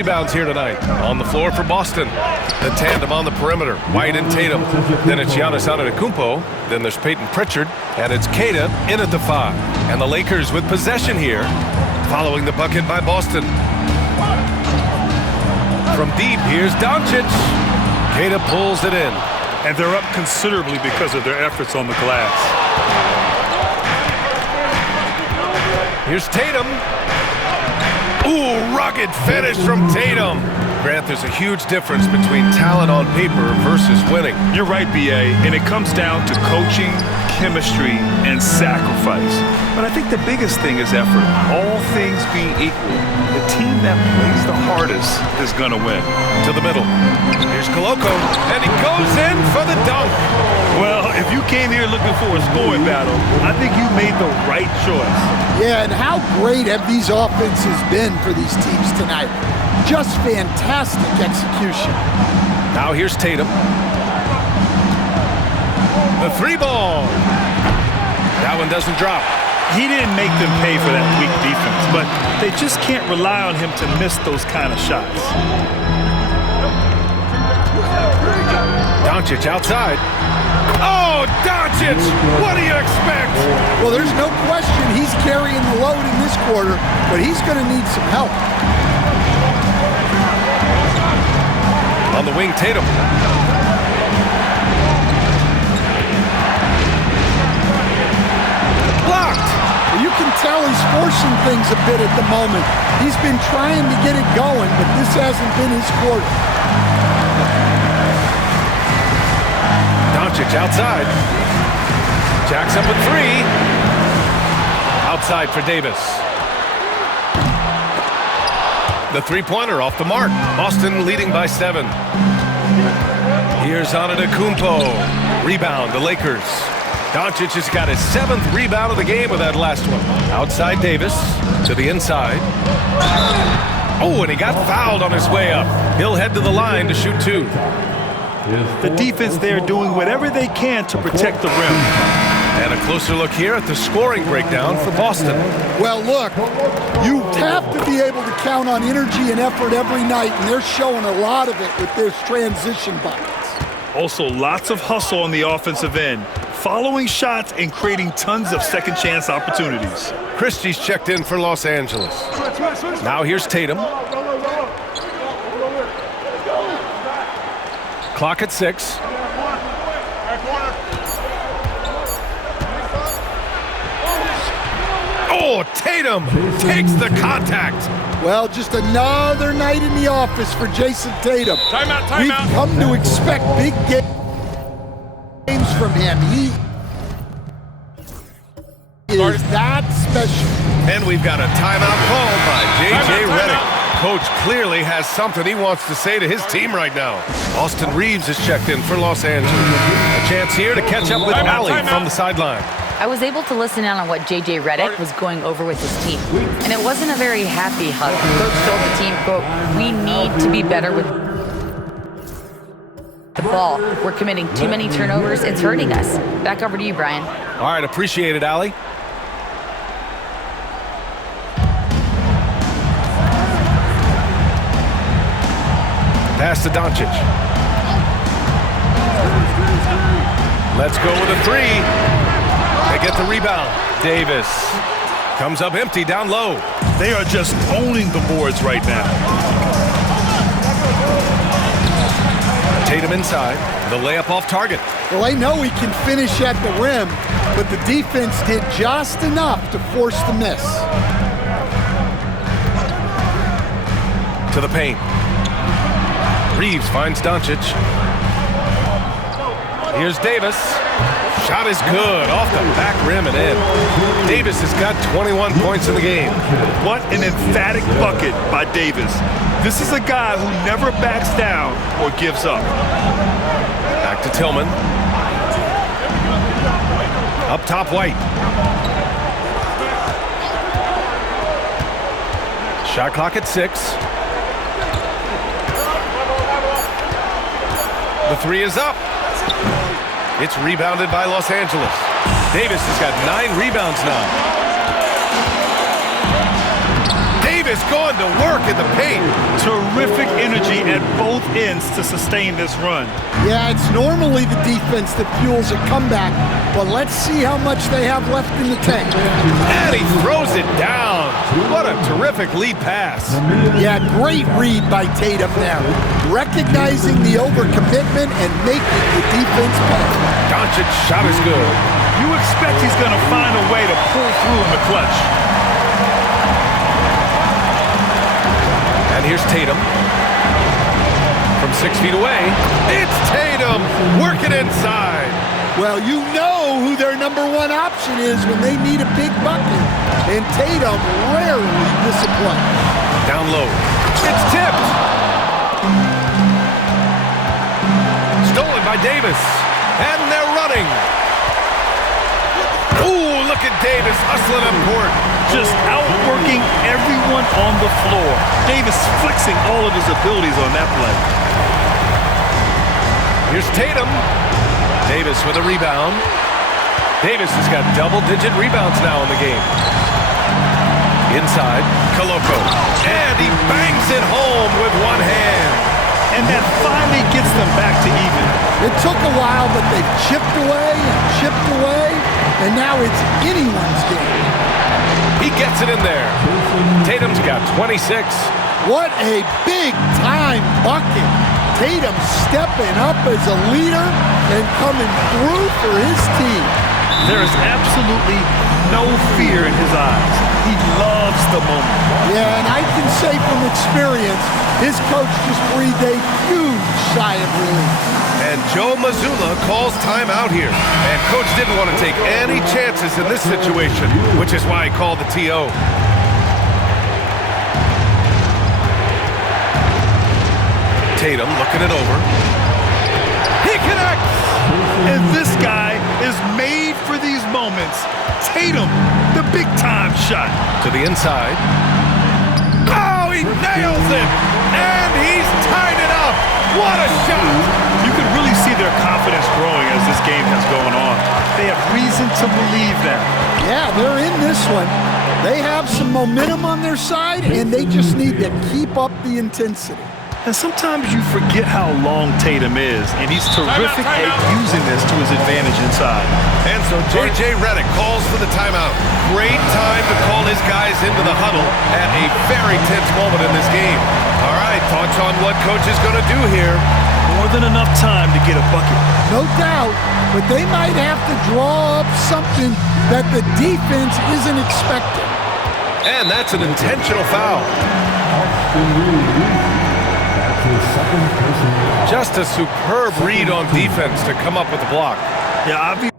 rebounds here tonight. On the floor for Boston. The tandem on the perimeter, White and Tatum. Then it's Giannis Antetokounmpo. Then there's Peyton Pritchard. And it's Queta in at the 5. And the Lakers with possession here, following the bucket by Boston. From deep, here's Doncic. Queta pulls it in. And they're up considerably because of their efforts on the glass. Here's Tatum. Ooh, rugged finish from Tatum. Grant, there's a huge difference between talent on paper versus winning. You're right, B.A., and it comes down to coaching, chemistry, and sacrifice. But I think the biggest thing is effort. All things being equal, the team that plays the hardest is going to win. To the middle. Here's Koloko, and he goes in for the dunk. Well, if you came here looking for a scoring battle, I think you made the right choice. Yeah, and how great have these offenses been for these teams tonight? Just fantastic execution. Now here's Tatum. The 3-ball. That one doesn't drop. He didn't make them pay for that weak defense, but they just can't rely on him to miss those kind of shots. Doncic outside. Oh, Doncic! What do you expect? Well, there's no question he's carrying the load in this quarter, but he's going to need some help. On the wing, Tatum. Blocked! You can tell he's forcing things a bit at the moment. He's been trying to get it going, but this hasn't been his quarter. Doncic outside. Jacks up with 3. Outside for Davis. The 3-pointer off the mark. Boston leading by 7. Here's Antetokounmpo. Rebound, the Lakers. Doncic has got his 7th rebound of the game with that last one. Outside Davis to the inside. Oh, and he got fouled on his way up. He'll head to the line to shoot 2. The defense there doing whatever they can to protect the rim. And a closer look here at the scoring breakdown for Boston. Well, look, you have to be able to count on energy and effort every night, and they're showing a lot of it with their transition buckets. Also, lots of hustle on the offensive end, following shots and creating tons of second chance opportunities. Christie's checked in for Los Angeles. Now here's Tatum. Clock at 6. Oh, Tatum takes the contact. Well, just another night in the office for Jason Tatum. Timeout. We've come to expect big games from him. He is that special. And we've got a timeout called by J.J. Redick. Coach clearly has something he wants to say to his team right now. Austin Reeves is checked in for Los Angeles. A chance here to catch up with Allie from the sideline. I was able to listen in on what J.J. Redick was going over with his team, and it wasn't a very happy huddle. Coach told the team, quote, "We need to be better with the ball. We're committing too many turnovers. It's hurting us." Back over to you, Brian. All right, appreciate it, Allie. Pass to Doncic. Let's go with a 3. They get the rebound. Davis comes up empty down low. They are just owning the boards right now. Tatum inside. The layup off target. Well, I know he can finish at the rim, but the defense did just enough to force the miss. To the paint. Reeves finds Doncic. Here's Davis. Shot is good. Off the back rim and in. Davis has got 21 points in the game. What an emphatic bucket by Davis. This is a guy who never backs down or gives up. Back to Tillman. Up top, White. Shot clock at 6. The 3 is up. It's rebounded by Los Angeles. Davis has got 9 rebounds now. Davis going to work in the paint. at both ends to sustain this run. Yeah, it's normally the defense that fuels a comeback, but let's see how much they have left in the tank. And he throws it down. What a terrific lead pass. Yeah, great read by Tatum there. Recognizing the overcommitment and making the defense pay. Doncic's shot is good. You expect he's going to find a way to pull through in the clutch. And here's Tatum. From 6 feet away, it's Tatum working inside. Well, you know who their number one option is when they need a big bucket. And Tatum rarely disappoints. Down low. It's tipped. Stolen by Davis. And they're running. Ooh, look at Davis hustling up court. Just outworking everyone on the floor. Davis flexing all of his abilities on that play. Here's Tatum. Davis with a rebound. Davis has got double-digit rebounds now in the game. Inside, Koloko. And he bangs it home with one hand. And that finally gets them back to even. It took a while, but they've chipped away, and now it's anyone's game. He gets it in there. Tatum's got 26. What a big-time bucket. Tatum stepping up as a leader and coming through for his team. There is absolutely no fear in his eyes. He loves the moment. Yeah, and I can say from experience, his coach just breathed a huge sigh of relief. And Joe Mazzulla calls timeout here. And coach didn't want to take any chances in this situation, which is why he called the TO. Tatum looking it over. He connects! And this guy is made for these moments. Tatum, the big-time shot. To the inside. Oh, he nails it! And he's tied it up! What a shot! You can really see their confidence growing as this game has gone on. They have reason to believe that. Yeah, they're in this one. They have some momentum on their side, and they just need to keep up the intensity. And sometimes you forget how long Tatum is, and he's terrific at using this to his advantage inside. And so J.J. Redick calls for the timeout. Great time to call his guys into the huddle at a very tense moment in this game. All right, thoughts on what coach is going to do here? More than enough time to get a bucket. No doubt, but they might have to draw up something that the defense isn't expecting. And that's an intentional foul. Just a superb read on defense to come up with the block. Yeah, obviously.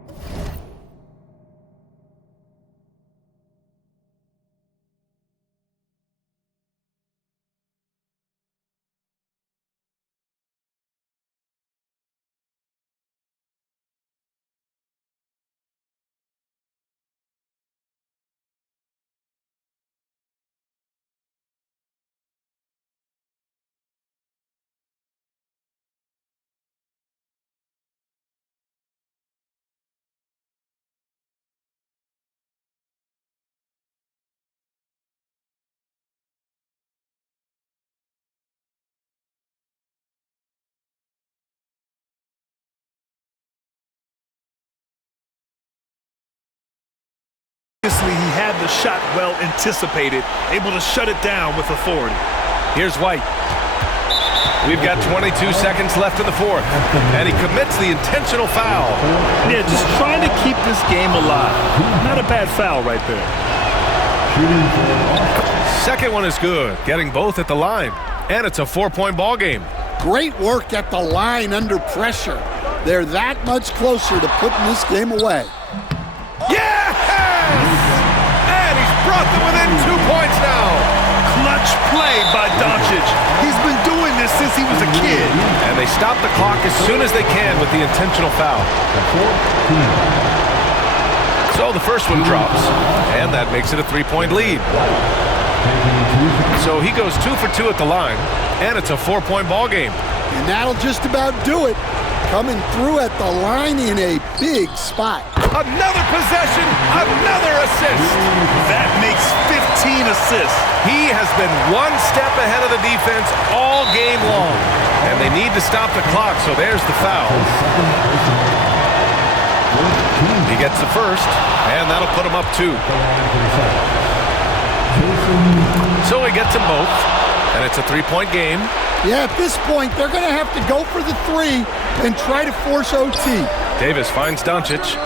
Obviously, he had the shot well anticipated, able to shut it down with authority. Here's White. We've got 22 seconds left in the fourth, and he commits the intentional foul. Yeah, just trying to keep this game alive. Not a bad foul right there. Second one is good, getting both at the line, and it's a 4-point ball game. Great work at the line under pressure. They're that much closer to putting this game away. Yes! And he's brought them within 2 points now. Clutch play by Doncic. He's been doing this since he was a kid. And they stop the clock as soon as they can with the intentional foul. So the first one drops, and that makes it a 3-point lead. So he goes 2 for 2 at the line, and it's a 4-point ball game. And that'll just about do it. Coming through at the line in a big spot. Another possession, another assist. That makes 15 assists. He has been one step ahead of the defense all game long. And they need to stop the clock, so there's the foul. He gets the first, and that'll put him up 2. So he gets them both, and it's a 3-point game. Yeah, at this point, they're going to have to go for the 3 and try to force OT. Davis finds Doncic.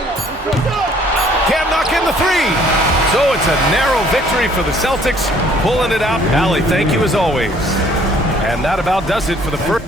Can't knock in the 3. So it's a narrow victory for the Celtics, pulling it out. Allie, thank you as always. And that about does it for the first.